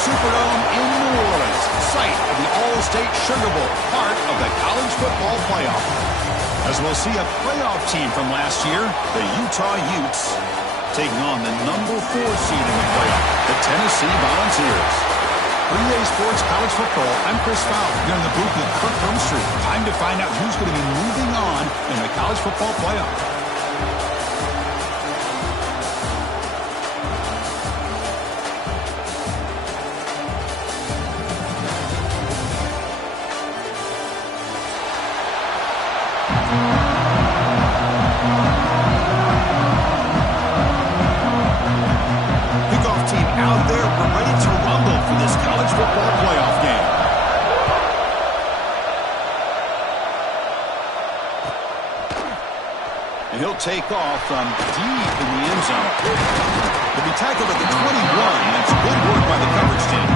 Superdome in New Orleans, site of the All-State Sugar Bowl, part of the college football playoff. As we'll see a playoff team from last year, the Utah Utes, taking on the number 4 seed in the playoff, the Tennessee Volunteers. For EA Sports College Football, I'm Chris Fowler here in the booth with Kirk Rumstreet. Time to find out who's going to be moving on in the college football playoff. Take off from deep in the end zone. He'll be tackled at the 21. That's good work by the coverage team.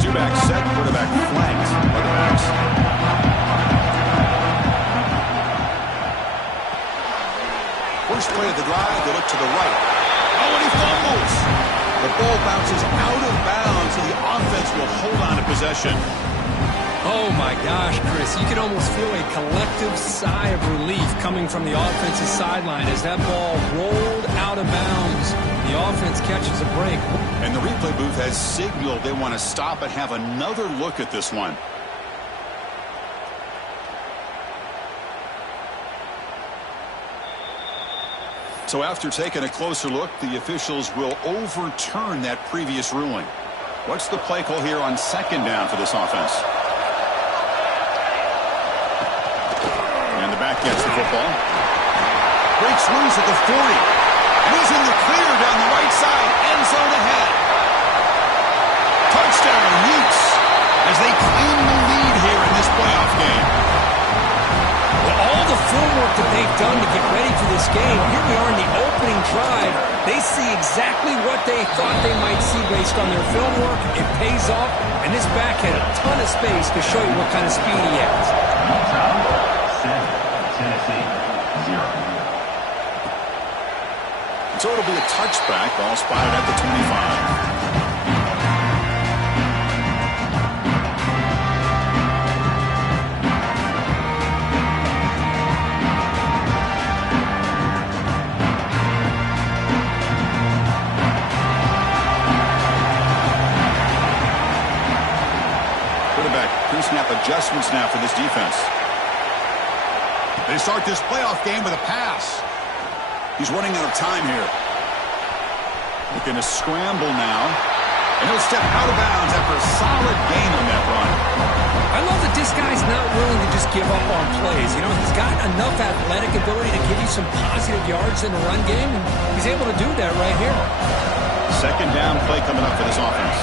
Two-back set, quarterback flanked by the backs. First play of the drive, they look to the right. Oh, and he fumbles. The ball bounces out of bounds, and the offense will hold on to possession. Oh, my gosh, Chris. You can almost feel a collective sigh of relief coming from the offensive sideline as that ball rolled out of bounds. The offense catches a break. And the replay booth has signaled they want to stop and have another look at this one. So after taking a closer look, the officials will overturn that previous ruling. What's the play call here on second down for this offense? And the back gets the football. Breaks loose at the 40. Losing the clear down the right side. End zone ahead. Touchdown, Utes, as they claim the lead here in this playoff game. All the footwork that they've done to get ready for this game, here we are in the opening drive. They see exactly what they thought they might see based on their film work. It pays off, and this back had a ton of space to show you what kind of speed he has. Tennessee, 0. So it'll be a touchback, ball spotted at the 25. Snap adjustments now for this defense. They start this playoff game with a pass. He's running out of time here. Looking to scramble now. And he'll step out of bounds after a solid gain on that run. I love that this guy's not willing to just give up on plays. You know, he's got enough athletic ability to give you some positive yards in the run game, and he's able to do that right here. Second down play coming up for this offense.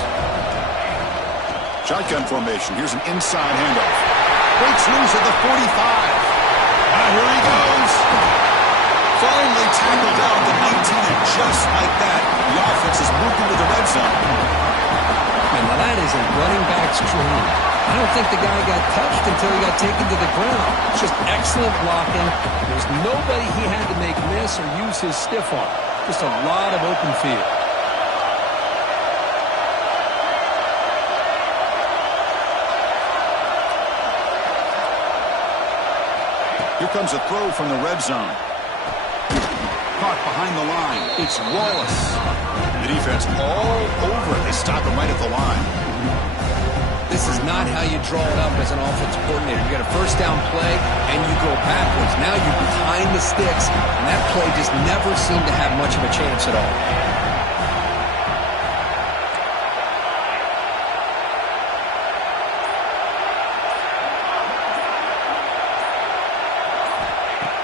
Shotgun formation. Here's an inside handoff. Breaks loose at the 45. Here he goes. Finally tackled out at the 19, and just like that, the offense is moved into the red zone. And now that is a running back's dream. I don't think the guy got touched until he got taken to the ground. It's just excellent blocking. There's nobody he had to make miss or use his stiff arm. Just a lot of open field. Here comes a throw from the red zone. Caught behind the line. It's Wallace. The defense all over it. They stop him right at the line. This is not how you draw it up as an offensive coordinator. You got a first down play, and you go backwards. Now you're behind the sticks, and that play just never seemed to have much of a chance at all.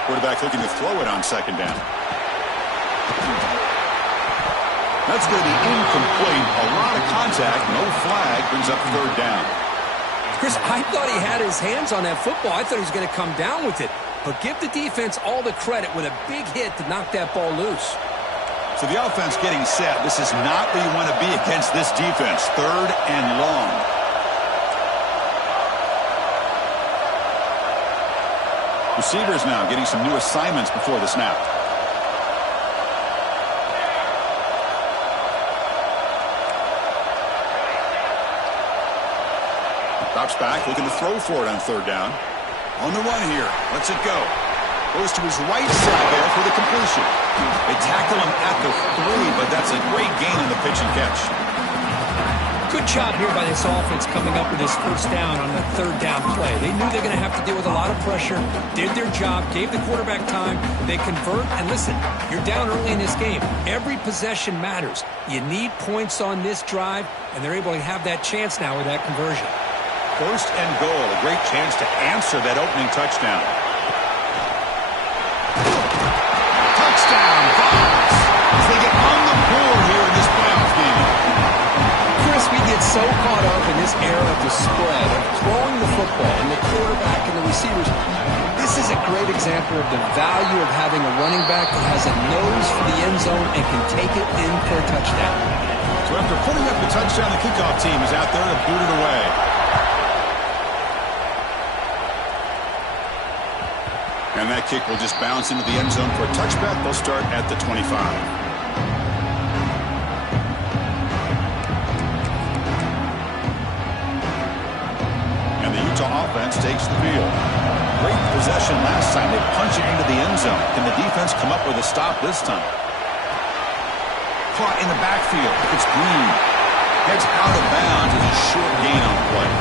Quarterback looking to throw it on second down. That's going to be incomplete. A lot of contact. No flag. Brings up third down. Chris, I thought he had his hands on that football. I thought he was going to come down with it. But give the defense all the credit with a big hit to knock that ball loose. So the offense getting set. This is not where you want to be against this defense. Third and long. Receivers now getting some new assignments before the snap. Drops back, looking to throw for it on third down. On the run here, lets it go. Goes to his right side there for the completion. They tackle him at the 3, but that's a great gain in the pitch and catch. Good job here by this offense coming up with this first down on the third down play. They knew they're going to have to deal with a lot of pressure, did their job, gave the quarterback time. They convert, and listen, you're down early in this game. Every possession matters. You need points on this drive, and they're able to have that chance now with that conversion. First and goal, a great chance to answer that opening touchdown. Touchdown, Vols, as they get on the board here in this playoff game. Chris, we get so caught up in this era of the spread, of throwing the football and the quarterback and the receivers. This is a great example of the value of having a running back that has a nose for the end zone and can take it in for a touchdown. So after putting up the touchdown, the kickoff team is out there to boot it away. And that kick will just bounce into the end zone for a touchback. They'll start at the 25. And the Utah offense takes the field. Great possession last time. They punch it into the end zone. Can the defense come up with a stop this time? Caught in the backfield. It's Green. Heads out of bounds as a short gain on the play.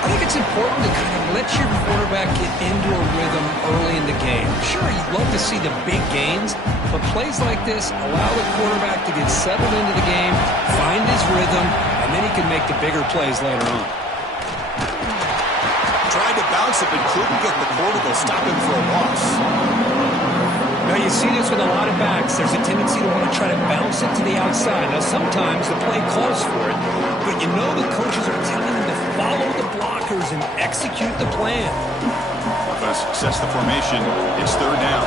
I think it's important to kind of let your quarterback get into a rhythm early in the game. Sure, you'd love to see the big gains, but plays like this allow the quarterback to get settled into the game, find his rhythm, and then he can make the bigger plays later on. Tried to bounce it, but couldn't get the quarter to stop him for a loss. Now, you see this with a lot of backs. There's a tendency to want to try to bounce it to the outside. Now, sometimes the play calls for it, but you know the coaches are telling them to follow the blockers and execute the plan. Offense sets the formation. It's third down.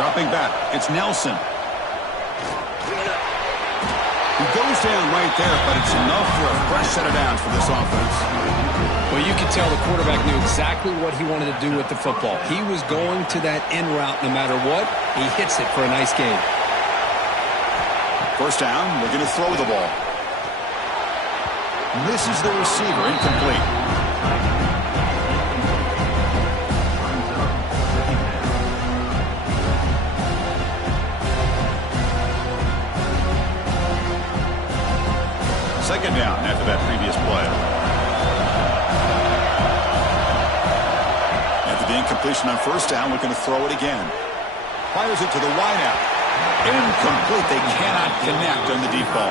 Dropping back. It's Nelson. He goes down right there, but it's enough for a fresh set of downs for this offense. Well, you can tell the quarterback knew exactly what he wanted to do with the football. He was going to that in route no matter what. He hits it for a nice gain. First down, looking to throw the ball. Misses the receiver, incomplete. Second down after that previous play. After the incompletion on first down, looking to throw it again. Fires it to the wideout. Incomplete. They cannot connect on the deep ball.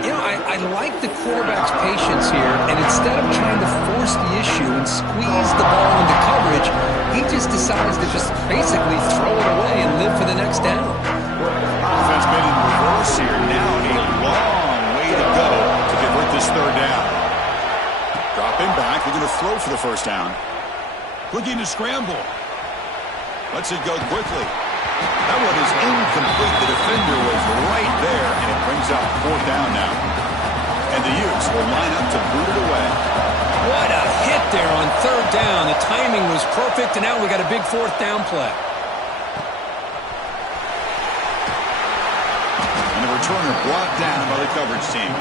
You know, I like the quarterback's patience here, and instead of trying to force the issue and squeeze the ball into coverage, he just decides to just basically throw it away and live for the next down. Offense made in reverse here. Now a long way to go to convert this third down. Dropping back. We're going to throw for the first down. Looking to scramble. Lets it go quickly. That one is incomplete. The defender was right there, and it brings up fourth down now. And the Utes will line up to boot it away. What a hit there on third down. The timing was perfect, and now we got a big fourth down play. And the returner brought down by the coverage team.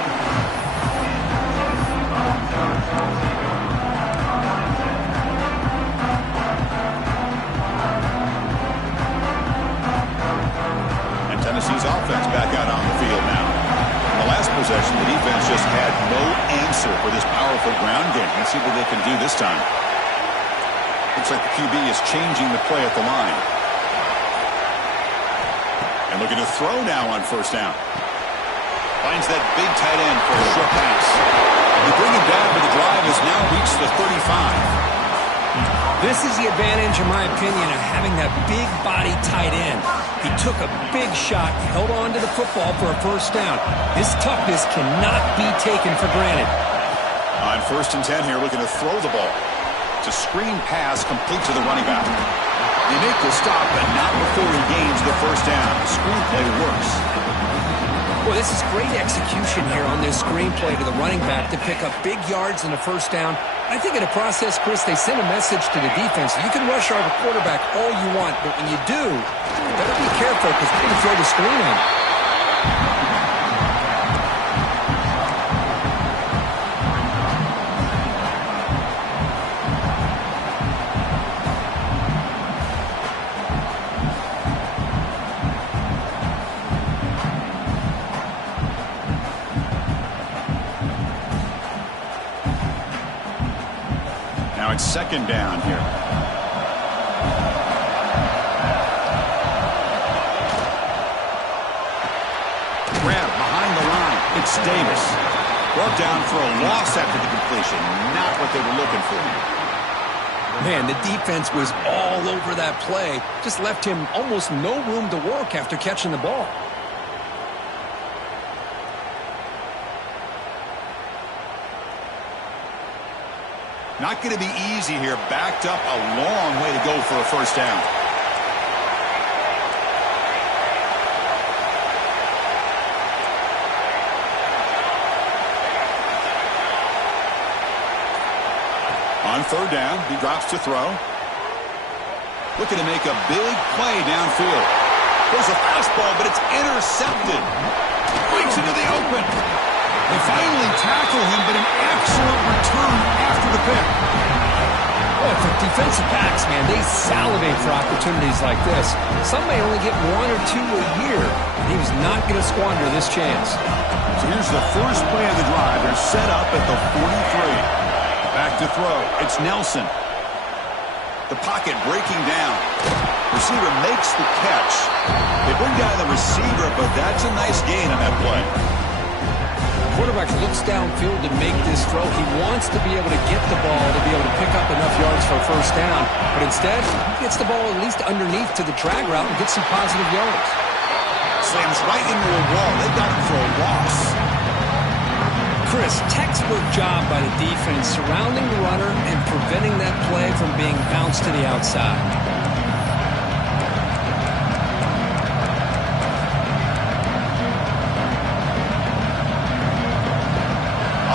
Tennessee's offense back out on the field now. In the last possession, the defense just had no answer for this powerful ground game. Let's see what they can do this time. Looks like the QB is changing the play at the line. And looking to throw now on first down. Finds that big tight end for a short pass. They bring him down, but the drive has now reached the 35. This is the advantage, in my opinion, of having that big body tight end. He took a big shot, held on to the football for a first down. This toughness cannot be taken for granted. On first and 10 here, looking to throw the ball. It's a screen pass complete to the running back. They make the stop, but not before he gains the first down. The screen play works. Well, this is great execution here on this screenplay to the running back to pick up big yards and a first down. I think in the process, Chris, they send a message to the defense. You can rush our quarterback all you want, but when you do, you better be careful because we're going to throw the screen on you. Now it's second down here. Grab behind the line. It's Davis. Brought down for a loss after the completion. Not what they were looking for. Man, the defense was all over that play. Just left him almost no room to work after catching the ball. Not going to be easy here. Backed up a long way to go for a first down. On third down, he drops to throw. Looking to make a big play downfield. There's a fastball, but it's intercepted. Breaks into the open. They finally tackle him, but an excellent return after the pick. Oh, for defensive backs, man, they salivate for opportunities like this. Some may only get one or two a year. He was not going to squander this chance. So here's the first play of the drive. They're set up at the 43. Back to throw. It's Nelson. The pocket breaking down. Receiver makes the catch. They bring down the receiver, but that's a nice gain on that play. Quarterback looks downfield to make this throw. He wants to be able to get the ball to be able to pick up enough yards for a first down. But instead, he gets the ball at least underneath to the drag route and gets some positive yards. Slams right into a wall. They got him for a loss. Chris, textbook job by the defense surrounding the runner and preventing that play from being bounced to the outside.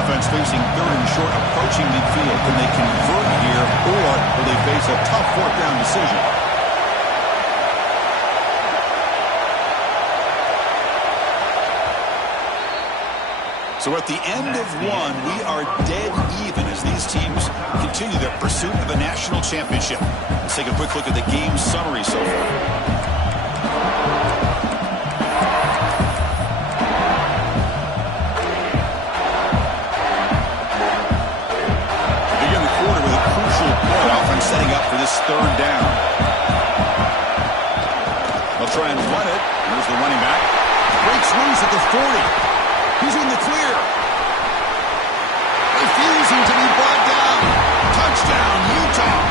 Offense facing third and short, approaching midfield. Can they convert here, or will they face a tough fourth down decision? So at the end of one, we are dead even as these teams continue their pursuit of a national championship. Let's take a quick look at the game summary so far. Setting up for this third down. They'll try and run it. Here's the running back. Breaks loose at the 40. He's in the clear. Refusing to be brought down. Touchdown, Utah.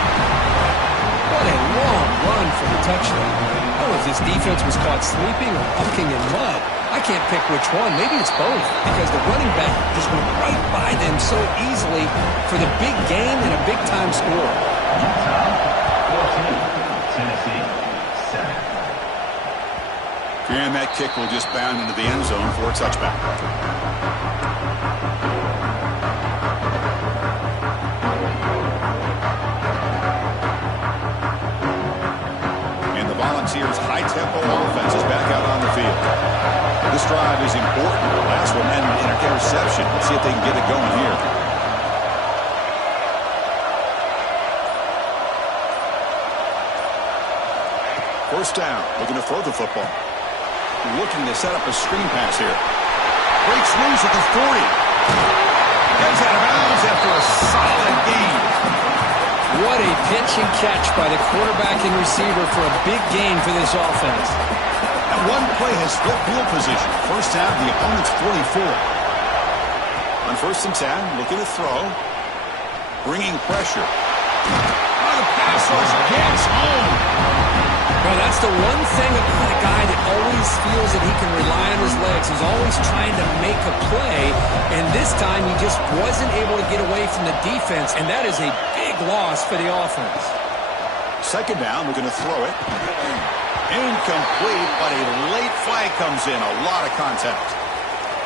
What a long run for the touchdown. I don't know if this defense was caught sleeping or mucking in mud. I can't pick which one. Maybe it's both, because the running back just went right by them so easily for the big game and a big-time score. Utah 14, Tennessee 7. And that kick will just bound into the end zone for a touchback. And the Volunteers' high-tempo offense is back out on the field. This drive is important. The last one ended in an interception. Let's see if they can get it going here. First down, looking to throw the football. Looking to set up a screen pass here. Breaks loose at the 40. Gets out of bounds after a solid gain. What a pitch and catch by the quarterback and receiver for a big gain for this offense. That one play has split field position. First down, the opponent's 44. On first and 10, looking to throw. Bringing pressure. Oh, the pass rush gets home. Well, that's the one thing about a guy that always feels that he can rely on his legs. He's always trying to make a play, and this time he just wasn't able to get away from the defense, and that is a big loss for the offense. Second down, we're going to throw it. Incomplete, but a late flag comes in. A lot of contact.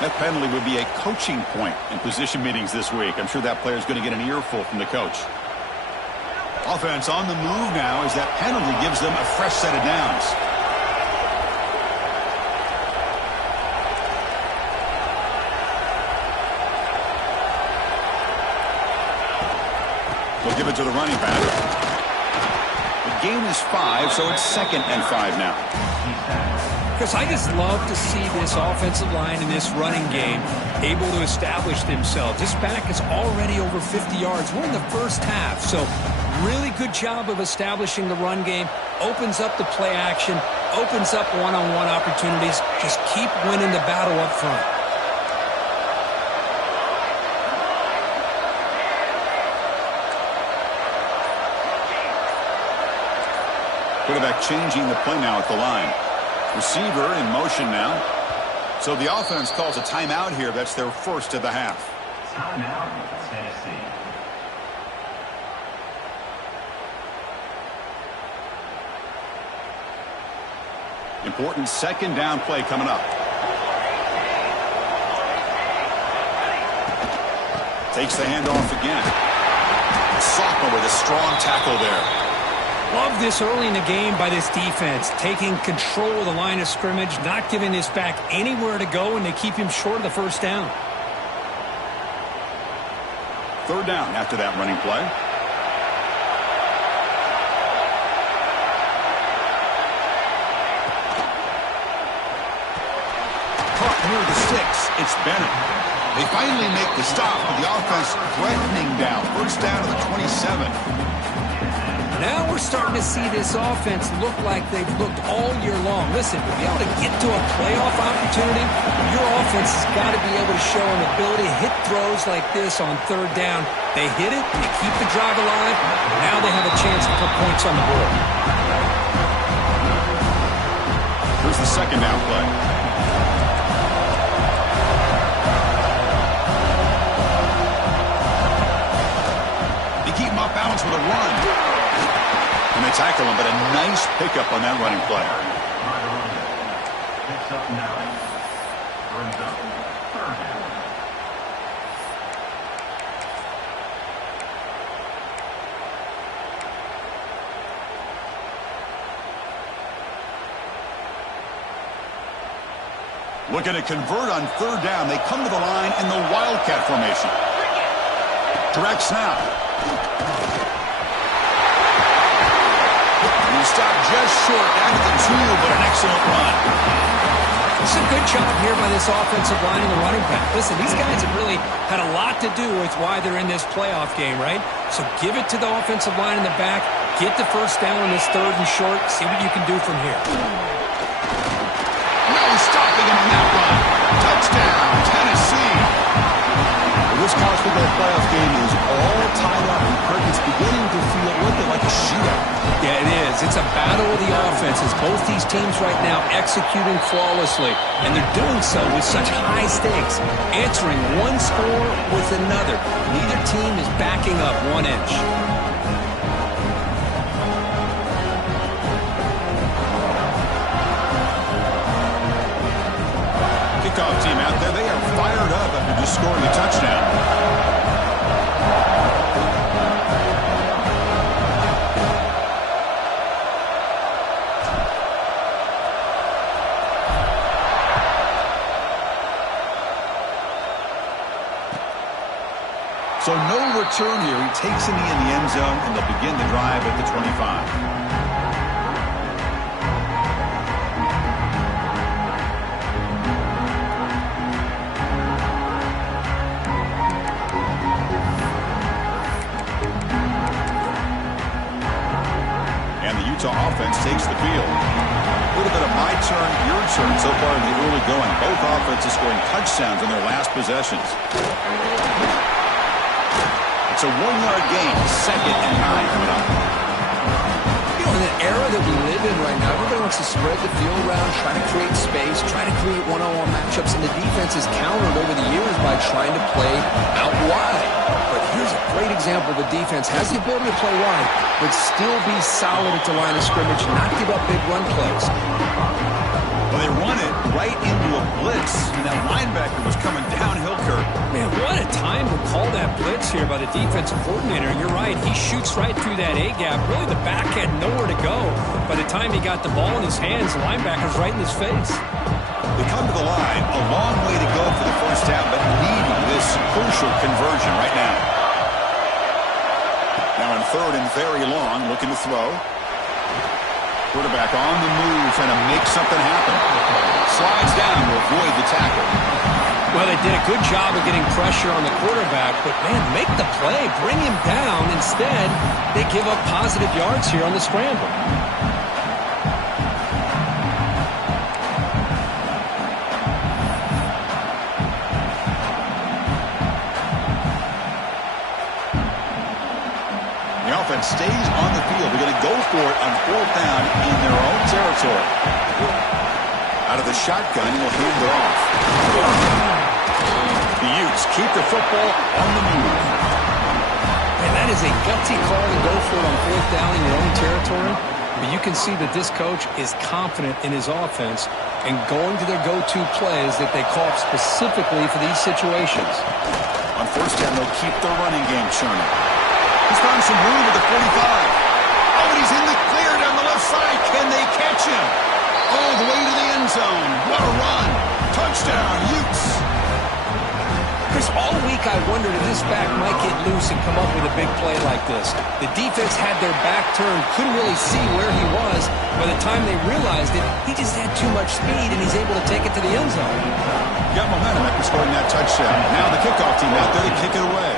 That penalty would be a coaching point in position meetings this week. I'm sure that player is going to get an earful from the coach. Offense on the move now as that penalty gives them a fresh set of downs. We'll give it to the running back. The gain is 5, so it's 2nd and 5 now. Because I just love to see this offensive line in this running game able to establish themselves. This back is already over 50 yards. We're in the first half, so really good job of establishing the run game. Opens up the play action, opens up one-on-one opportunities. Just keep winning the battle up front. Quarterback changing the play now at the line. Receiver in motion now. So the offense calls a timeout here. That's their first of the half. Timeout, Tennessee. Important second down play coming up. Takes the handoff again. Sophomore with a strong tackle there. Love this early in the game by this defense, taking control of the line of scrimmage, not giving this back anywhere to go, and they keep him short of the first down. Third down after that running play. Caught near the sticks. It's Bennett. They finally make the stop, but the offense threatening down. First down to the 27. Now we're starting to see this offense look like they've looked all year long. Listen, to be able to get to a playoff opportunity, your offense has got to be able to show an ability to hit throws like this on third down. They hit it, they keep the drive alive, now they have a chance to put points on the board. Here's the second down play. They keep him off balance with a run. And they tackle him, but a nice pickup on that running play. Picks up 9. Brings up third down. Looking to convert on third down. They come to the line in the Wildcat formation. Direct snap. Stopped just short down to the 2, but an excellent run. It's a good job here by this offensive line and the running back. Listen, these guys have really had a lot to do with why they're in this playoff game, right? So give it to the offensive line in the back, get the first down on this third and short, see what you can do from here. No stopping him on that run. Touchdown, Tennessee. This college football playoff game is all tied up, and Kirk is beginning to feel like a shootout. Yeah, it is. It's a battle of the offenses. Both these teams right now executing flawlessly, and they're doing so with such high stakes, answering one score with another. Neither team is backing up 1 inch. Kickoff team out there, they are fired up after just scoring a touchdown. So no return here. He takes it in the end zone, and they'll begin the drive at the 25. And the Utah offense takes the field. A little bit of my turn, your turn so far in the early going. Both offenses scoring touchdowns in their last possessions. It's a 1-yard gain, 2nd and 9 coming up. You know, in the era that we live in right now, everybody wants to spread the field around, try to create space, try to create one-on-one matchups, and the defense is countered over the years by trying to play out wide. But here's a great example. The defense has the ability to play wide, but still be solid at the line of scrimmage, not give up big run plays. Well, they run it right into a blitz, and that linebacker was coming downhill, Kirk. Man, what a time to call that blitz here by the defensive coordinator. You're right. He shoots right through that A-gap. Really, the back had nowhere to go. By the time he got the ball in his hands, the linebacker's right in his face. They come to the line. A long way to go for the first down, but needing this crucial conversion right now. Now on third and very long, looking to throw. Quarterback on the move, trying to make something happen. Slides down to avoid the tackle. Well, they did a good job of getting pressure on the quarterback, but, man, make the play. Bring him down. Instead, they give up positive yards here on the scramble. Stays on the field. They're going to go for it on fourth down in their own territory. Out of the shotgun, he'll hand it off. The Utes keep the football on the move. And that is a gutsy call to go for it on fourth down in your own territory. But you can see that this coach is confident in his offense and going to their go-to plays that they call specifically for these situations. On first down, they'll keep the running game churning. He's found some room at the 45. Oh, and he's in the clear down the left side. Can they catch him? All the way to the end zone. What a run. Touchdown, Utes. Chris, all week I wondered if this back might get loose and come up with a big play like this. The defense had their back turned, couldn't really see where he was. By the time they realized it, he just had too much speed, and he's able to take it to the end zone. Got momentum after scoring that touchdown. Now the kickoff team out there to kick it away.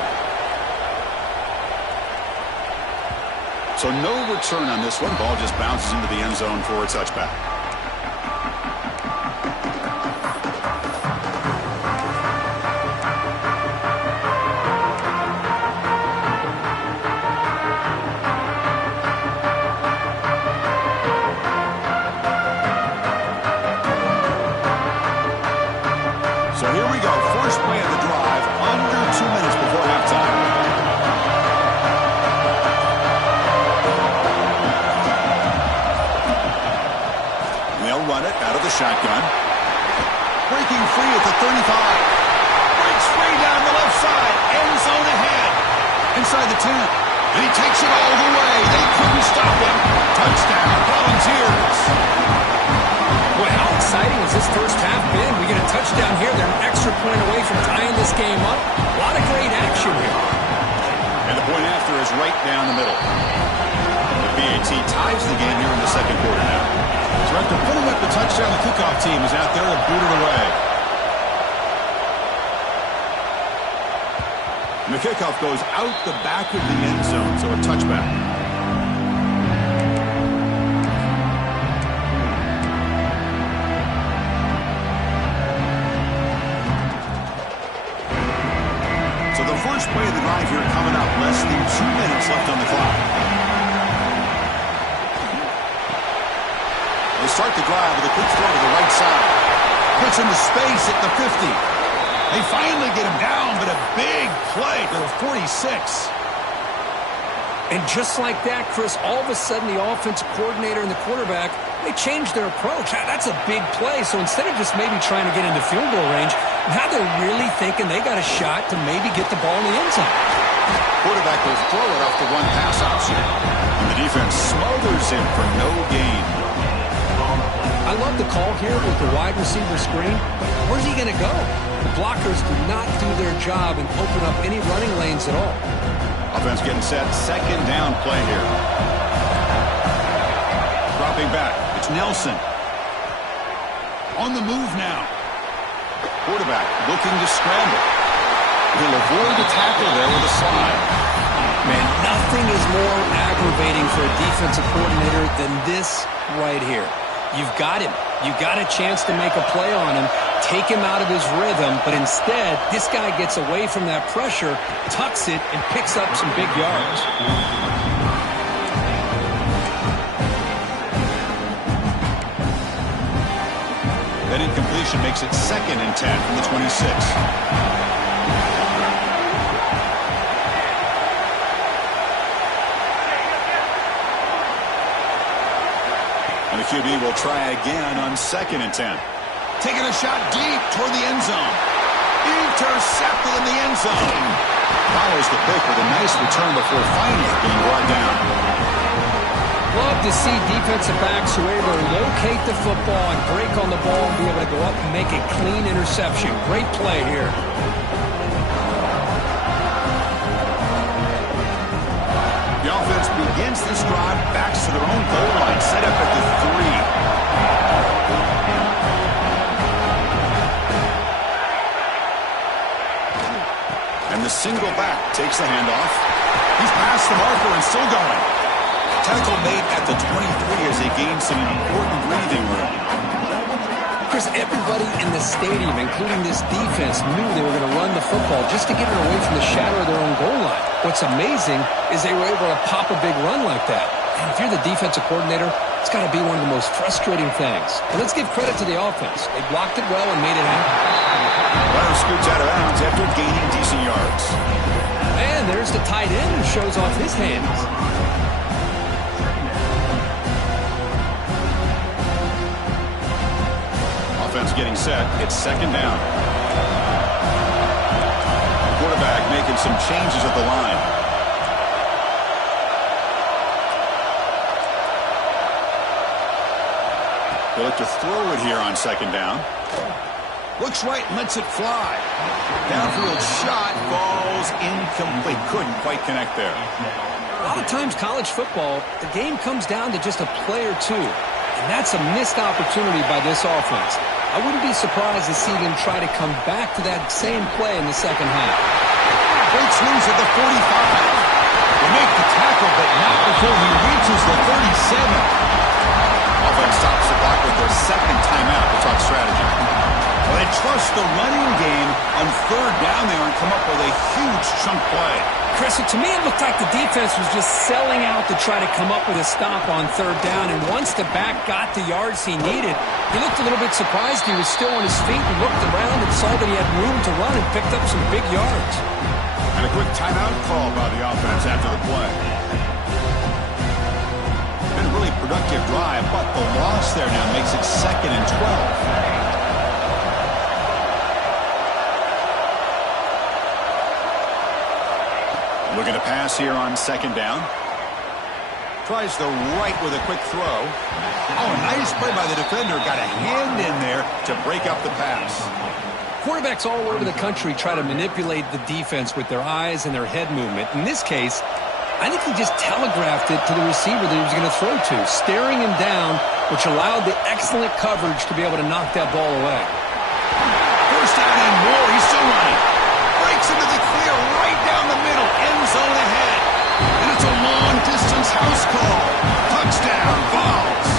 So no return on this one. Ball just bounces into the end zone for a touchback. So here we go. First play of the drive. Under 2 minutes before halftime. Run it out of the shotgun. Breaking free at the 35. Breaks free down the left side. End zone ahead. Inside the 10. And he takes it all the way. They couldn't stop him. Touchdown, Volunteers. Boy, how exciting has this first half been? We get a touchdown here. They're an extra point away from tying this game up. A lot of great action here. And the point after is right down the middle. The BAT ties the game here in the second quarter now. So after putting up the touchdown, the kickoff team is out there to boot it away. And the kickoff goes out the back of the end zone, so a touchback. So the first play of the drive here coming up. Less than 2 minutes left on the clock. They start the drive with a quick throw to the right side. Puts into space at the 50. They finally get him down, but a big play to the 46. And just like that, Chris, all of a sudden the offensive coordinator and the quarterback, they changed their approach. That's a big play. So instead of just maybe trying to get into field goal range, now they're really thinking they got a shot to maybe get the ball in the end zone. Quarterback will throw it off the one pass option. And the defense smothers him for no gain. I love the call here with the wide receiver screen. Where's he going to go? The blockers do not do their job and open up any running lanes at all. Offense getting set. Second down play here. Dropping back. It's Nelson. On the move now. Quarterback looking to scramble. He'll avoid the tackle there with a slide. Man, nothing is more aggravating for a defensive coordinator than this right here. You've got him. You've got a chance to make a play on him, take him out of his rhythm, but instead, this guy gets away from that pressure, tucks it, and picks up some big yards. That incompletion makes it 2nd and 10 from the 26. And the QB will will try again on 2nd and 10. Taking a shot deep toward the end zone. Intercepted in the end zone. Follows the pick with a nice return before finally being brought down. Love to see defensive backs who are able to locate the football and break on the ball and be able to go up and make a clean interception. Great play here. The offense begins this drive, backs to their own goal line, set up at the 3. And the single back takes the handoff. He's past the marker and still going. Tackle made at the 23 as they gain some important breathing room. Chris, everybody in the stadium, including this defense, knew they were going to run the football just to get it away from the shadow of their own goal line. What's amazing is they were able to pop a big run like that. And if you're the defensive coordinator, it's got to be one of the most frustrating things. And let's give credit to the offense. They blocked it well and made it happen. Runner scoots out of bounds after gaining decent yards. And there's the tight end who shows off his hands. Offense getting set. It's 2nd down. Quarterback making some changes at the line. They look to throw it here on 2nd down. Looks right, lets it fly. Downfield shot falls incomplete. Couldn't quite connect there. A lot of times college football, the game comes down to just a play or two. And that's a missed opportunity by this offense. I wouldn't be surprised to see them try to come back to that same play in the second half. Breaks loose at the 45. They make the tackle, but not before he reaches the 37. Offense stops the clock with their 2nd timeout to talk strategy. Well, they trust the running game on 3rd down there and come up with a huge chunk play. Chris, to me it looked like the defense was just selling out to try to come up with a stop on 3rd down, and once the back got the yards he needed, he looked a little bit surprised he was still on his feet and looked around and saw that he had room to run and picked up some big yards. And a quick timeout call by the offense after the play. Been a really productive drive, but the loss there now makes it 2nd and 12. Looking to pass here on 2nd down. Tries the right with a quick throw. Oh, nice play by the defender. Got a hand in there to break up the pass. Quarterbacks all over the country try to manipulate the defense with their eyes and their head movement. In this case, I think he just telegraphed it to the receiver that he was going to throw to, staring him down, which allowed the excellent coverage to be able to knock that ball away. First down and more. He's still running. Breaks into the clear right down the middle. End zone ahead. And it's a long-distance house call. Touchdown, Vols.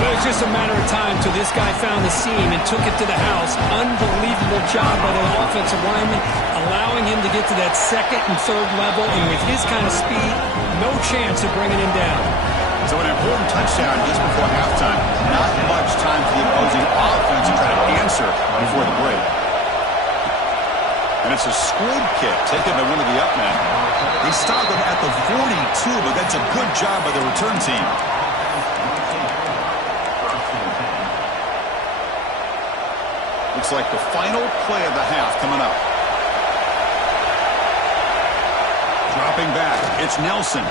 Well, it's just a matter of time till this guy found the seam and took it to the house. Unbelievable job by the offensive lineman, allowing him to get to that 2nd and 3rd level, and with his kind of speed, no chance of bringing him down. So an important touchdown just before halftime. Not much time for the opposing offense to try to answer before the break. And it's a squib kick taken by one of the up men. They stopped him at the 42, but that's a good job by the return team. Looks like the final play of the half coming up. Dropping back, it's Nelson.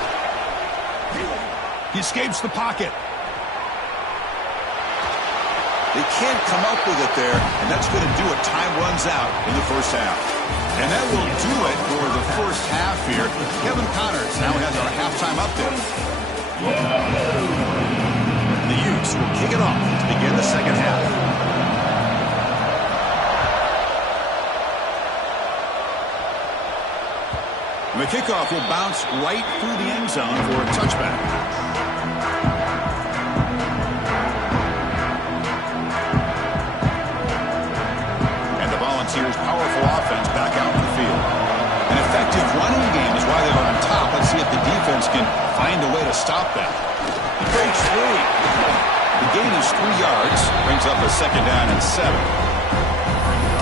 He escapes the pocket. They can't come up with it there, and that's going to do it. Time runs out in the first half. And that will do it for the first half here. Kevin Connors now has our halftime update. The Utes will kick it off to begin the second half. And the kickoff will bounce right through the end zone for a touchback. Volunteers' powerful offense back out in the field. An effective running game is why they're on top. Let's see if the defense can find a way to stop that. He breaks free. The gain is 3 yards. Brings up a 2nd down and 7.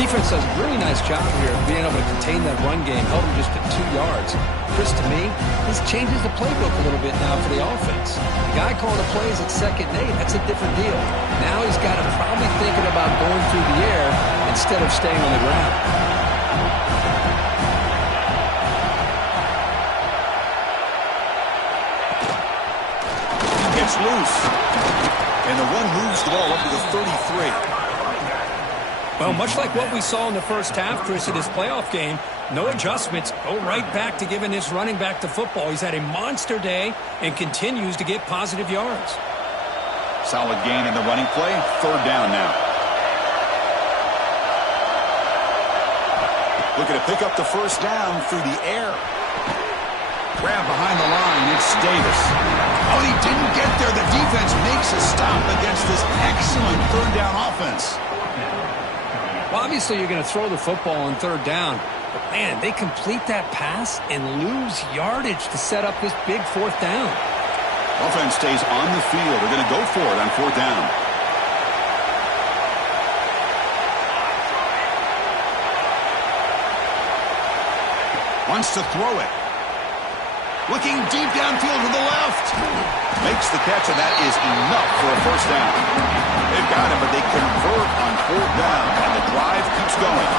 Defense does a really nice job here of being able to contain that run game, held him just at 2 yards. Chris, to me, this changes the playbook a little bit now for the offense. The guy calling the plays at 2nd and 8, that's a different deal. Now he's got to probably thinking about going through the air instead of staying on the ground. Gets loose. And the one moves the ball up to the 33. Well, much like what we saw in the first half, Chris, in this playoff game, no adjustments. Go right back to giving this running back the football. He's had a monster day and continues to get positive yards. Solid gain in the running play. 3rd down now. Looking to pick up the 1st down through the air. Grab behind the line. It's Davis. Oh, he didn't get there. The defense makes a stop against this excellent 3rd down offense. Well, obviously, you're going to throw the football on 3rd down. But, man, they complete that pass and lose yardage to set up this big 4th down. Offense stays on the field. They're going to go for it on 4th down. Wants to throw it. Looking deep downfield to the left. Makes the catch, and that is enough for a 1st down. They've got him, but they convert on 4th down, and the drive keeps going.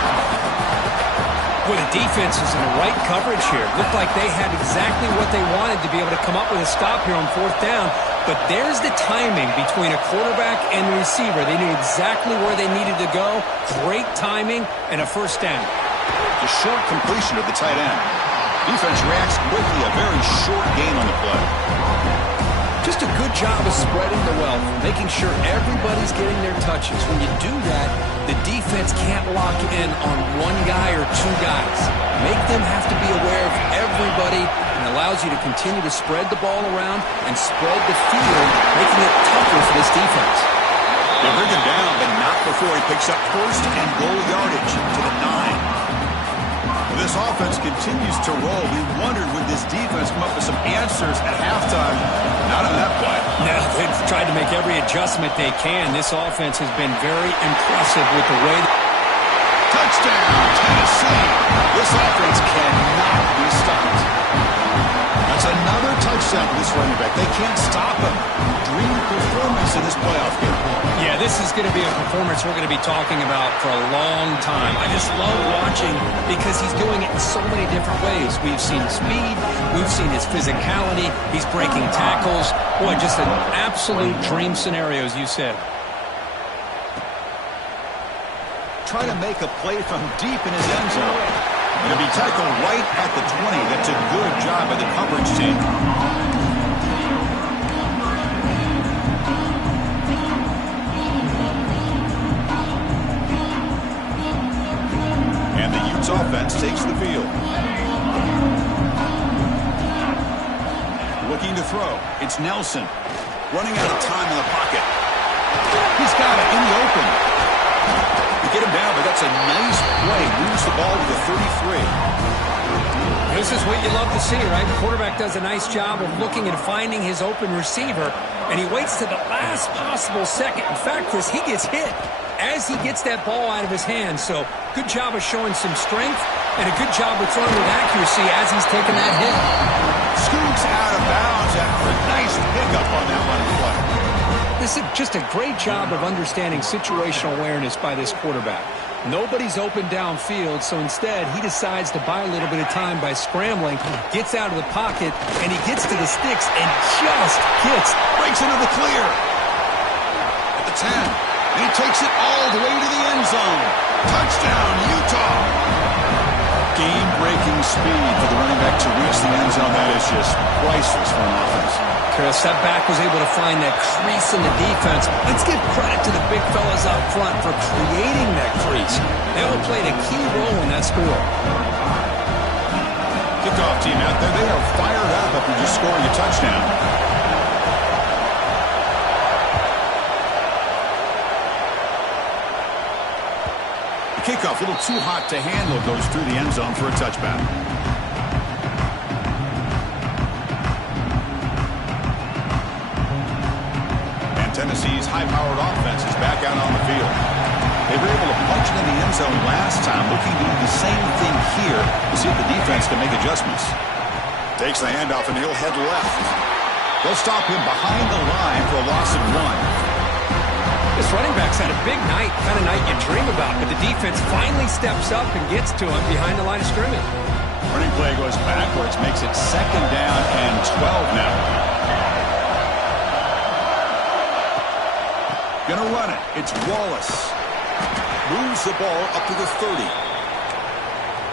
Well, the defense is in the right coverage here. Looked like they had exactly what they wanted to be able to come up with a stop here on 4th down. But there's the timing between a quarterback and the receiver. They knew exactly where they needed to go. Great timing and a 1st down. The short completion of the tight end. Defense reacts quickly. A very short gain on the play. Just a good job of spreading the wealth, making sure everybody's getting their touches. When you do that, the defense can't lock in on one guy or 2 guys. Make them have to be aware of everybody, and allows you to continue to spread the ball around and spread the field, making it tougher for this defense. They bring him down, but not before he picks up 1st and goal yardage to the 9. This offense continues to roll. We wondered, would this defense come up with some answers at halftime? Not on that play. No, they've tried to make every adjustment they can. This offense has been very impressive with the way. Touchdown, Tennessee. This offense cannot be stopped. That's another touchdown for this running back. They can't stop him. Dream performance in this playoff game. Yeah, this is going to be a performance we're going to be talking about for a long time. I just love watching because he's doing it in so many different ways. We've seen speed. We've seen his physicality. He's breaking tackles. Boy, just an absolute dream scenario, as you said. Try to make a play from deep in his end zone. Going to be tackled right at the 20. That's a good job by the coverage team. And the Utes offense takes the field. Looking to throw. It's Nelson. Running out of time in the pocket. He's got it in the open. Get him down, but that's a nice play. Moves the ball to the 33. This is what you love to see, right? The quarterback does a nice job of looking and finding his open receiver, and he waits to the last possible second. In fact, Chris, he gets hit as he gets that ball out of his hands. So good job of showing some strength, and a good job of throwing with accuracy as he's taking that hit. Scoots out of bounds after a nice pickup on that running play. This is just a great job of understanding situational awareness by this quarterback. Nobody's open downfield, so instead he decides to buy a little bit of time by scrambling, gets out of the pocket, and he gets to the sticks and just breaks into the clear. At the 10, and he takes it all the way to the end zone. Touchdown, Utah. Game-breaking speed for the running back to reach the end zone. That is just priceless for an offense. Chris, that back was able to find that crease in the defense. Let's give credit to the big fellas up front for creating that crease. They all played a key role in that score. Kickoff team out there. They are fired up after just scoring a touchdown. The kickoff, a little too hot to handle, goes through the end zone for a touchback. Tennessee's high-powered offense is back out on the field. They were able to punch it in the end zone last time, looking to do the same thing here to see if the defense can make adjustments. Takes the handoff, and he'll head left. They'll stop him behind the line for a loss of 1. This running back's had a big night, kind of night you dream about, but the defense finally steps up and gets to him behind the line of scrimmage. Running play goes backwards, makes it 2nd down and 12 now. Gonna run it. It's Wallace. Moves the ball up to the 30.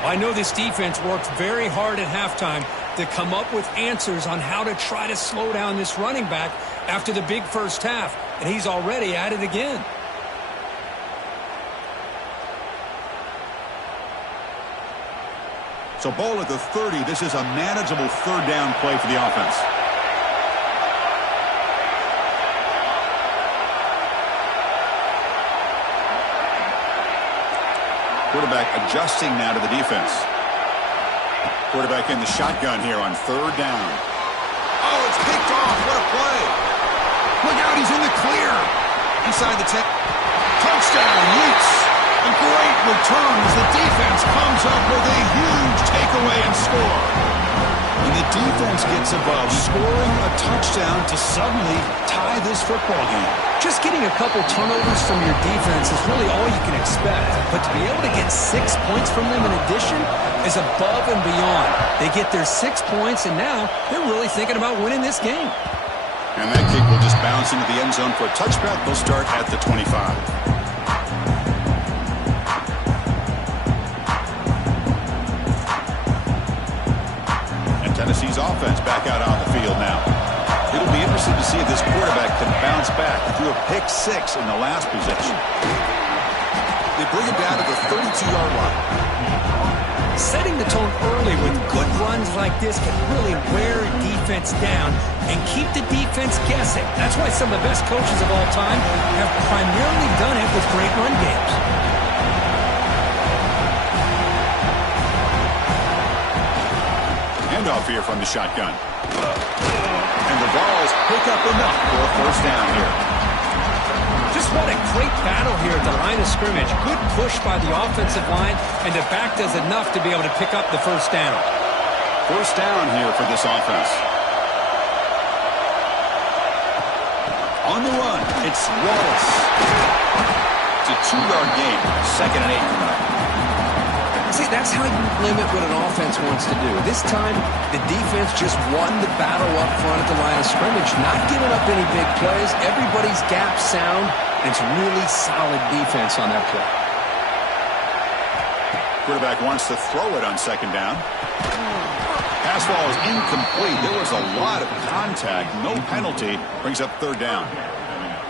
I know this defense worked very hard at halftime to come up with answers on how to try to slow down this running back after the big first half, and he's already at it again. So ball at the 30. This is a manageable 3rd down play for the offense. Quarterback adjusting now to the defense. Quarterback in the shotgun here on 3rd down. Oh, it's picked off. What a play. Look out, he's in the clear. Inside the 10. Touchdown, Utes. A great return as the defense comes up with a huge takeaway and score. And the defense gets above, scoring a touchdown to suddenly tie this football game. Just getting a couple turnovers from your defense is really all you can expect. But to be able to get 6 points from them in addition is above and beyond. They get their 6 points, and now they're really thinking about winning this game. And that kick will just bounce into the end zone for a touchback. They'll start at the 25. Tennessee's offense back out on the field now. It'll be interesting to see if this quarterback can bounce back. He threw a pick 6 in the last possession. They bring it down to the 32-yard line. Setting the tone early with good runs like this can really wear a defense down and keep the defense guessing. That's why some of the best coaches of all time have primarily done it with great run games. Handoff here from the shotgun. And the Vols pick up enough for a 1st down here. Just what a great battle here at the line of scrimmage. Good push by the offensive line, and the back does enough to be able to pick up the 1st down. 1st down here for this offense. On the run, it's Wallace. It's a 2-yard gain, 2nd and 8. See, that's how you limit what an offense wants to do. This time, the defense just won the battle up front at the line of scrimmage, not giving up any big plays. Everybody's gap sound, and it's really solid defense on that play. Quarterback wants to throw it on 2nd down. Pass ball is incomplete. There was a lot of contact. No penalty. Brings up 3rd down.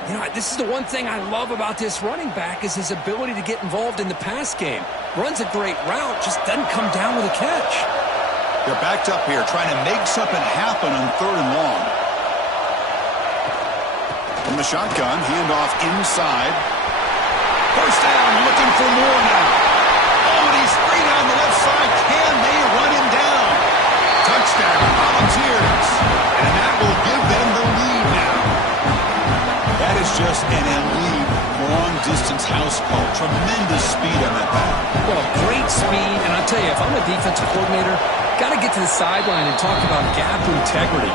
You know, this is the one thing I love about this running back is his ability to get involved in the pass game. Runs a great route, just doesn't come down with a catch. They're backed up here, trying to make something happen on 3rd and long. From the shotgun, handoff inside. 1st down, looking for more now. Oh, and he's free down the left side. Can they run him down? Touchdown, Volunteers. And that will give them the lead now. That is just an elite long-distance house call. Tremendous speed on that back. Well, great speed, and I'll tell you, if I'm a defensive coordinator, got to get to the sideline and talk about gap integrity.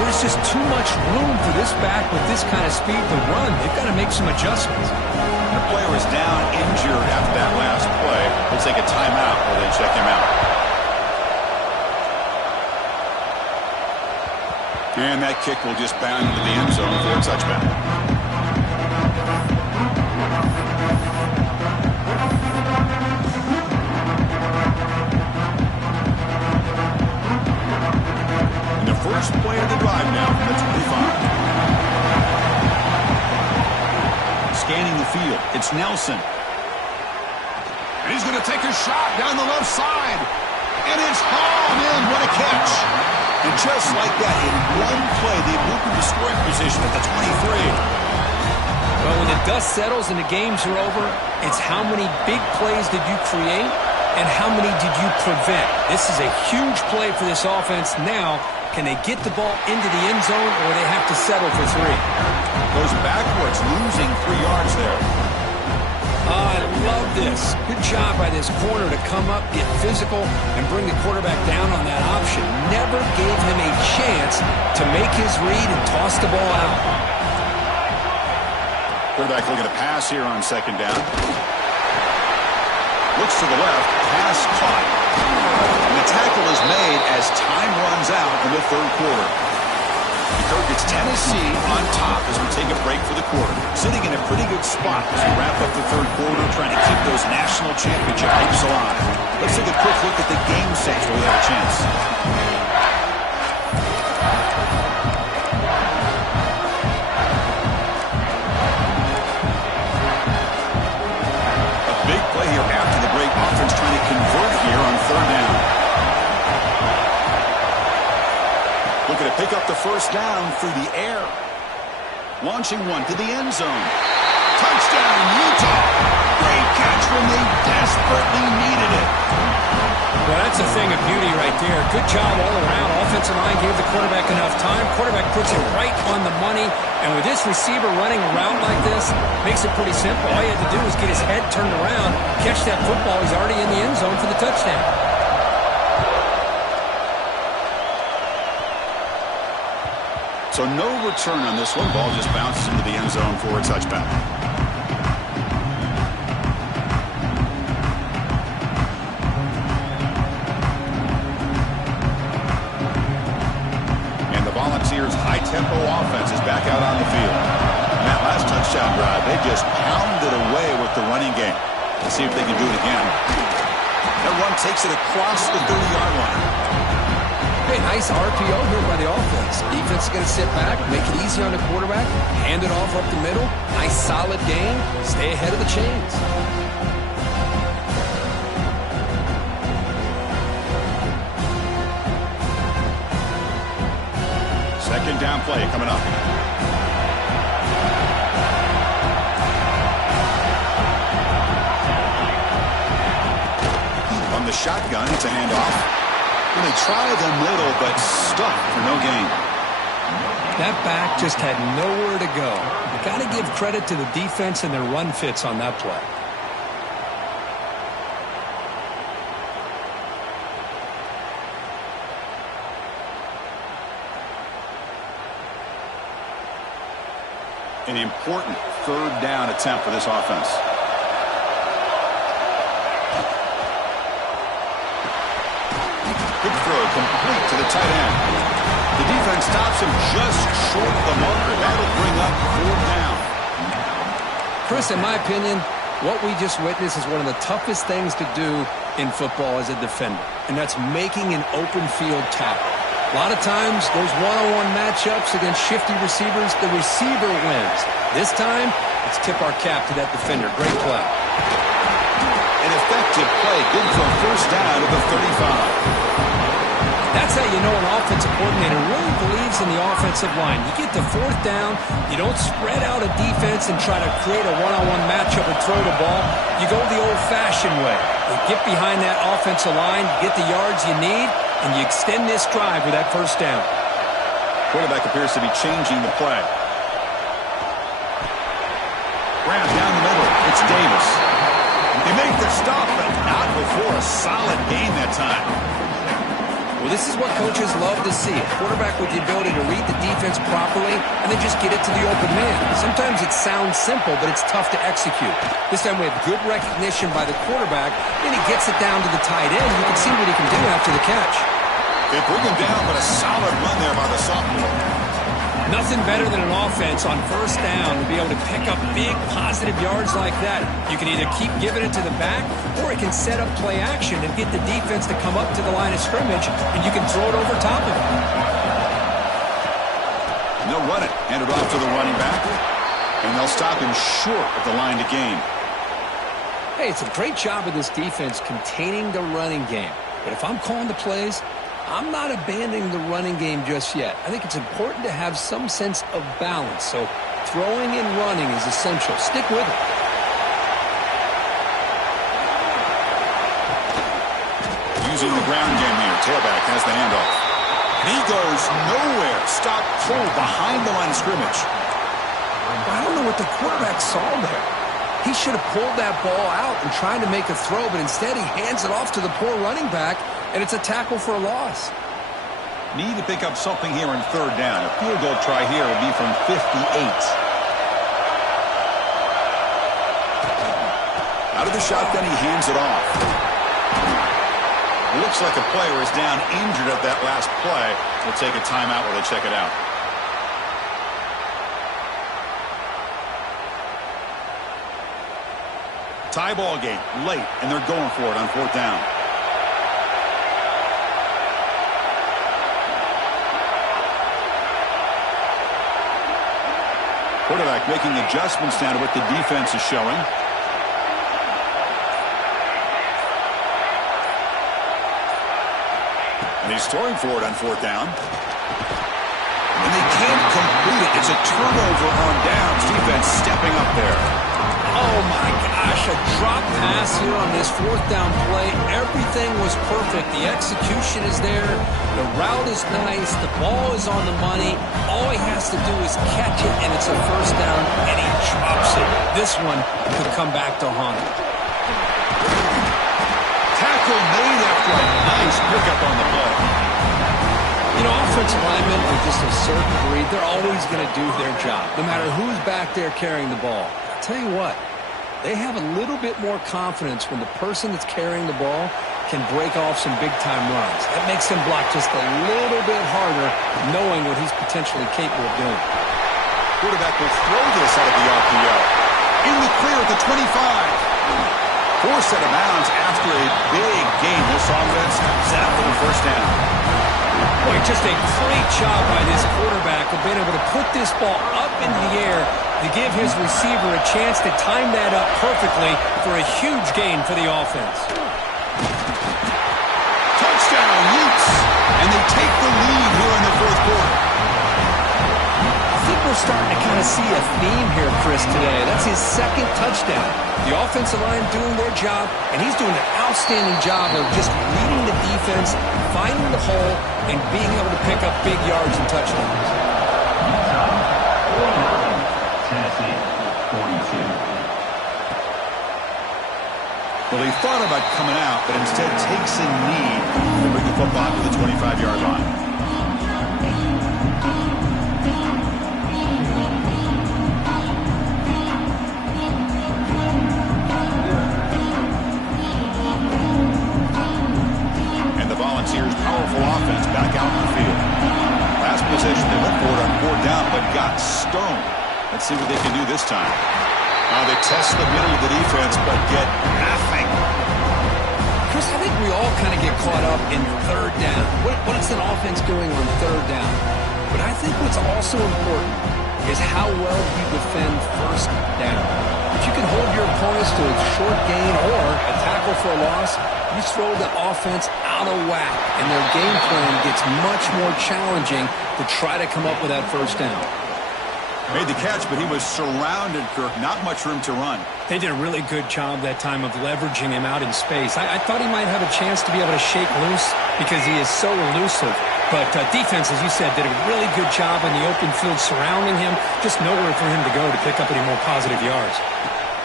There's just too much room for this back with this kind of speed to run. They've got to make some adjustments. The player is down, injured after that last play. They'll take a timeout while they check him out. And that kick will just bound into the end zone for a touchback. And the first play of the drive now from the 25. Scanning the field, it's Nelson. And he's going to take a shot down the left side. And it's hauled in. What a catch. And just like that, in one play, they moved into scoring position at the 23. Well, when the dust settles and the games are over, it's how many big plays did you create and how many did you prevent. This is a huge play for this offense. Now, can they get the ball into the end zone or they have to settle for 3? Goes backwards, losing 3 yards there. I love this. Good job by this corner to come up, get physical, and bring the quarterback down on that option. Never gave him a chance to make his read and toss the ball out. Quarterback looking to pass here on second down. Looks to the left. Pass caught. And the tackle is made as time runs out in the third quarter. Kirk, it's Tennessee on top as we take a break for the quarter. Sitting in a pretty good spot as we wrap up the third quarter, trying to keep those national championship hopes alive. Let's take a quick look at the game sets where we have a chance. A big play here after the break. Offense trying to convert here on third down. Looking to pick up the first down through the air. Launching one to the end zone. Touchdown, Utah. Great catch when they desperately needed it. Well, that's a thing of beauty right there. Good job all around. Offensive line gave the quarterback enough time. Quarterback puts it right on the money. And with this receiver running around like this, makes it pretty simple. All you had to do was get his head turned around, catch that football. He's already in the end zone for the touchdown. So no return on this one. Ball just bounces into the end zone for a touchback. And the Volunteers' high-tempo offense is back out on the field. And that last touchdown drive, they just pounded away with the running game. Let's see if they can do it again. That run takes it across the 30-yard line. Hey, nice RPO here by the offense. Defense is going to sit back, make it easy on the quarterback, hand it off up the middle. Nice solid game. Stay ahead of the chains. Second down play coming up. On the shotgun, it's a handoff. They try the middle, but stuck for no gain. That back just had nowhere to go. You got to give credit to the defense and their run fits on that play. An important third down attempt for this offense. Good throw, complete to the tight end. The defense stops him just short of the marker. That'll bring up fourth down. Chris, in my opinion, what we just witnessed is one of the toughest things to do in football as a defender, and that's making an open field tackle. A lot of times, those one-on-one matchups against shifty receivers, the receiver wins. This time, let's tip our cap to that defender. Great play. An effective play, good for a first down at the 35. That's how you know an offensive coordinator really believes in the offensive line. You get to fourth down, you don't spread out a defense and try to create a one-on-one matchup and throw the ball. You go the old-fashioned way. You get behind that offensive line, you get the yards you need, and you extend this drive with that first down. Quarterback appears to be changing the play. Grab down the middle. It's Davis. They make the stop, but not before a solid gain that time. Well, this is what coaches love to see. A quarterback with the ability to read the defense properly and then just get it to the open man. Sometimes it sounds simple, but it's tough to execute. This time we have good recognition by the quarterback, and he gets it down to the tight end. You can see what he can do after the catch. They bring him down, but a solid run there by the sophomore. Nothing better than an offense on first down to be able to pick up big positive yards like that. You can either keep giving it to the back, or it can set up play action and get the defense to come up to the line of scrimmage, and you can throw it over top of it. And they'll run it. Hand it off to the running back. And they'll stop him short of the line to gain. Hey, it's a great job of this defense containing the running game. But if I'm calling the plays, I'm not abandoning the running game just yet. I think it's important to have some sense of balance. So throwing and running is essential. Stick with it. Using the ground game here. Tailback has the handoff. And he goes nowhere. Stop pull behind the line of scrimmage. I don't know what the quarterback saw there. He should have pulled that ball out and tried to make a throw, but instead he hands it off to the poor running back, and it's a tackle for a loss. Need to pick up something here on third down. A field goal try here would be from 58. Out of the shotgun, he hands it off. Looks like a player is down injured at that last play. We'll take a timeout while they check it out. Tie ball game late, and they're going for it on fourth down. Quarterback making adjustments now to what the defense is showing. And he's throwing for it on fourth down. And they can't complete it. It's a turnover on downs. Defense stepping up there. Oh, my gosh, a drop pass here on this fourth down play. Everything was perfect. The execution is there. The route is nice. The ball is on the money. All he has to do is catch it, and it's a first down, and he drops it. This one could come back to haunt him. Tackle made after a nice pickup on the play. You know, offensive linemen are just a certain breed. They're always going to do their job, no matter who's back there carrying the ball. I'll tell you what, they have a little bit more confidence when the person that's carrying the ball can break off some big-time runs. That makes him block just a little bit harder, knowing what he's potentially capable of doing. Quarterback will throw this out of the RPO. In the clear at the 25. Forced out of bounds after a big game. This offense set for the first down. Boy, just a great job by this quarterback of being able to put this ball up in the air to give his receiver a chance to time that up perfectly for a huge gain for the offense. Touchdown, Utes! And they take the lead here in the fourth quarter. I think we're starting to kind of see a theme here, Chris, today. That's his second touchdown. The offensive line doing their job, and he's doing an outstanding job of just reading the defense, finding the hole, and being able to pick up big yards and touchdowns. Tennessee, 42. Well, he thought about coming out, but instead takes a knee to bring the football to the 25-yard line. Volunteers' powerful offense back out in the field. Last possession, they went for it on fourth down, but got stoned. Let's see what they can do this time. They test the middle of the defense, but get nothing. Chris, I think we all kind of get caught up in third down. What's an offense doing on third down? But I think what's also important is how well you defend first down. If you can hold your opponents to a short gain or a tackle for a loss, you throw the offense out of whack, and their game plan gets much more challenging to try to come up with that first down. Made the catch, but he was surrounded, Kirk. Not much room to run. They did a really good job that time of leveraging him out in space. I thought he might have a chance to be able to shake loose because he is so elusive. But defense, as you said, did a really good job in the open field surrounding him. Just nowhere for him to go to pick up any more positive yards.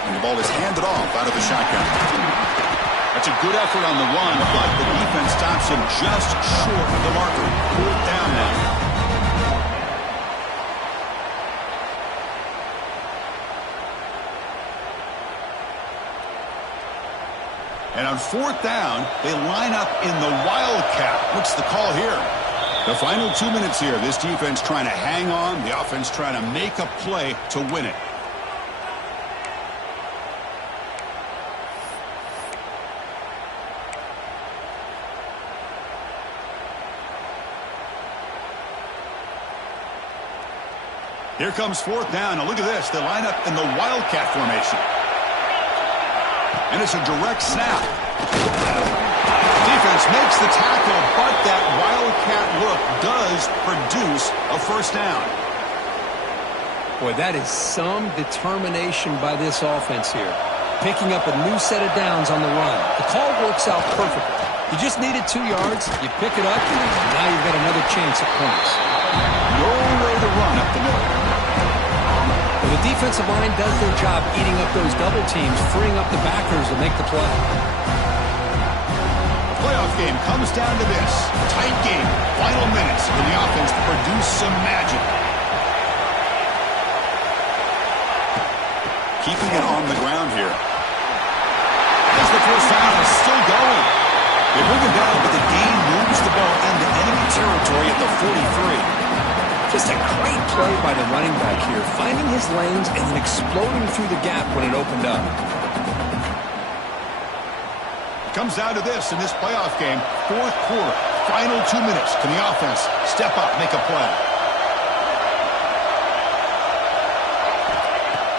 And the ball is handed off out of the shotgun. That's a good effort on the run, but the defense stops him just short of the marker. Fourth down now. And on fourth down, they line up in the Wildcat. What's the call here? The final 2 minutes here. This defense trying to hang on. The offense trying to make a play to win it. Here comes fourth down. Now look at this. They line up in the Wildcat formation. And it's a direct snap. Defense makes the tackle, but that Wildcat look does produce a first down. Boy, that is some determination by this offense here. Picking up a new set of downs on the run. The call works out perfectly. You just needed 2 yards, you pick it up, and now you've got another chance at points. No way to run up the middle. Well, the defensive line does their job eating up those double teams, freeing up the backers to make the play. The playoff game comes down to this. Tight game. Final minutes. Can the offense produce some magic? Keeping it on the ground here. As the first down is still going. They bring it down, but the game moves the ball into enemy territory at the 43. Just a great play by the running back here, finding his lanes and then exploding through the gap when it opened up. Comes down to this in this playoff game. Fourth quarter, final 2 minutes. Can the offense step up, make a play?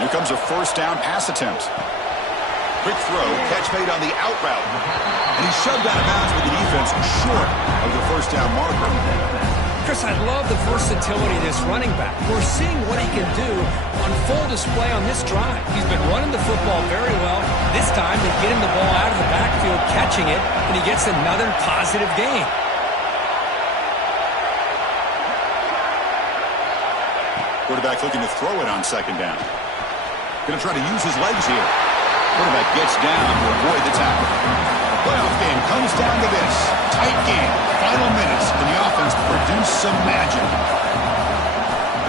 Here comes a first down pass attempt. Quick throw, catch made on the out route. And he's shoved out of bounds with the defense short of the first down marker. Chris, I love the versatility of this running back. We're seeing what he can do on full display on this drive. He's been running the football very well. This time they get him the ball out of the backfield, catching it, and he gets another positive gain. Quarterback looking to throw it on second down. Going to try to use his legs here. Quarterback gets down to avoid the tackle. The playoff game comes down to this. Tight game. Final minutes. Can the offense produce some magic?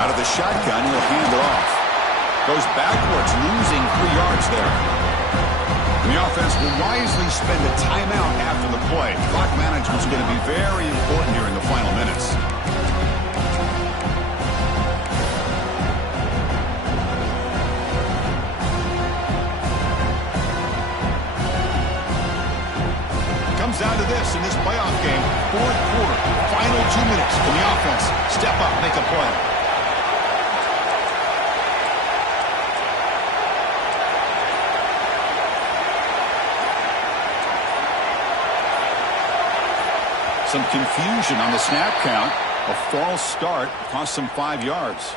Out of the shotgun, he'll hand it off. Goes backwards, losing 3 yards there. And the offense will wisely spend a timeout after the play. Clock management is going to be very important here in the final minutes. Down to this in this playoff game. Fourth quarter, final 2 minutes. Can the offense step up, make a play? Some confusion on the snap count. A false start cost him 5 yards.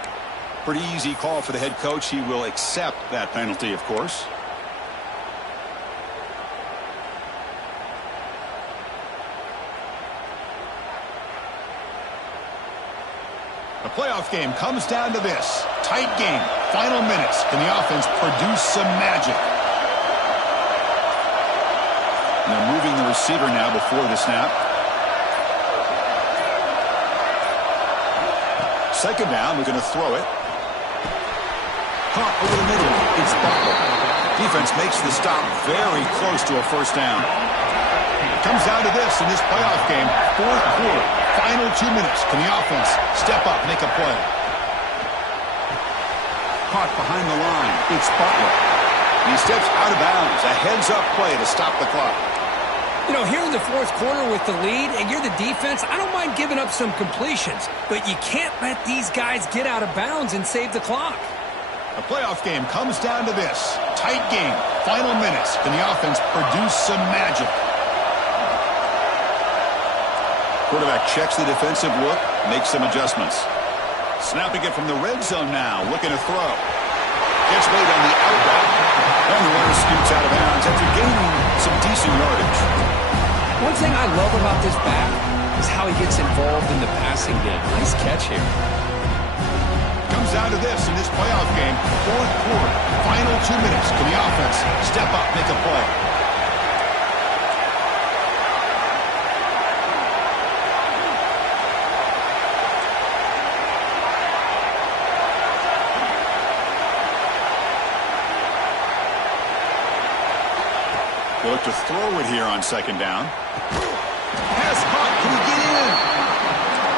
Pretty easy call for the head coach. He will accept that penalty, of course. The playoff game comes down to this. Tight game. Final minutes. Can the offense produce some magic? And they're moving the receiver now before the snap. Second down. We're going to throw it. Caught over the middle. It's Butler. Defense makes the stop very close to a first down. Comes down to this in this playoff game. Fourth quarter. Final 2 minutes. Can the offense step up, make a play? Caught behind the line. It's Butler. He steps out of bounds. A heads-up play to stop the clock. You know, here in the fourth quarter with the lead, and you're the defense, I don't mind giving up some completions, but you can't let these guys get out of bounds and save the clock. The playoff game comes down to this. Tight game. Final minutes. Can the offense produce some magic? Quarterback checks the defensive look, makes some adjustments. Snapping it from the red zone now, looking to throw. Gets made on the out route. And the runner scoots out of bounds after gaining some decent yardage. One thing I love about this back is how he gets involved in the passing game. Nice catch here. Comes down to this in this playoff game. Fourth quarter, final 2 minutes. Can the offense step up, make a play? They look to throw it here on second down. Pass caught. Can he get in?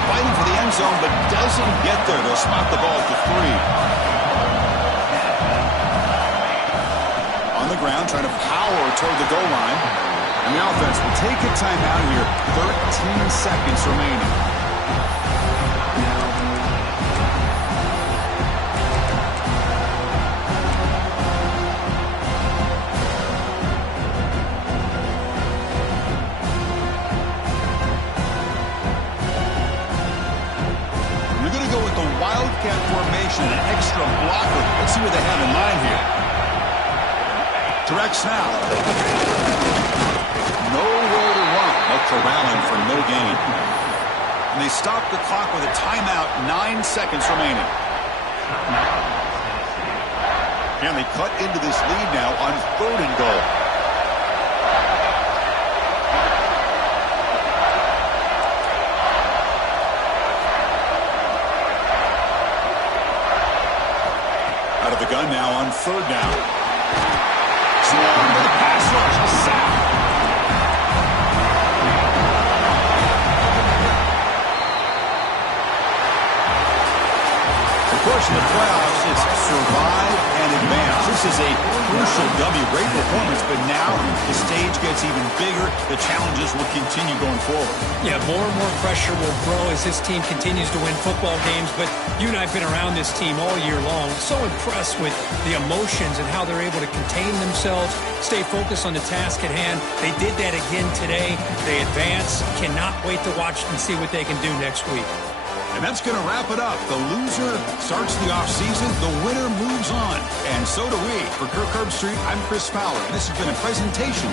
Fighting for the end zone, but doesn't get there. They'll spot the ball at the 3. On the ground, trying to power toward the goal line. And the offense will take a timeout here. 13 seconds remaining. Wildcat formation, an extra blocker. Let's see what they have in mind here. Direct snap. Nowhere to run. They'll corral him for no gain. And they stop the clock with a timeout. 9 seconds remaining. And they cut into this lead now on 3rd and goal. Out of the gun now on 3rd down. Swarm to the pass rush. A sack. Of course, in the playoffs, it's survive and advance. This is a crucial W. Great performance, but now the stage gets even bigger. The challenges will continue going forward. Yeah, more and more pressure will grow as this team continues to win football games. But you and I have been around this team all year long. So impressed with the emotions and how they're able to contain themselves, stay focused on the task at hand. They did that again today. They advance. Cannot wait to watch and see what they can do next week. And that's going to wrap it up. The loser starts the offseason. The winner moves on. And so do we. For Kirk Herbstreit, I'm Chris Fowler. This has been a presentation